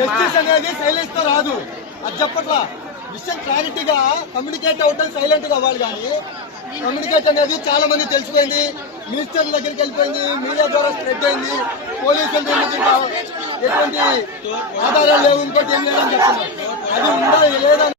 Justice అనేది silence తో రాదు, అది చెప్పట్లా. విషయం క్లారిటీగా కమ్యూనికేట్ అవటం సైలెంట్ గా అవ్వాలి. కానీ కమ్యూనికేట్ అనేది చాలా మంది తెలిసిపోయింది, మినిస్టర్ల దగ్గరికి వెళ్ళిపోయింది, మీడియా ద్వారా స్ప్రెడ్ అయింది. పోలీసులు ఎటువంటి ఆధారాలు లేవు, ఇంకోటి ఏం లేదని చెప్తున్నారు. అది ఉందా లేదా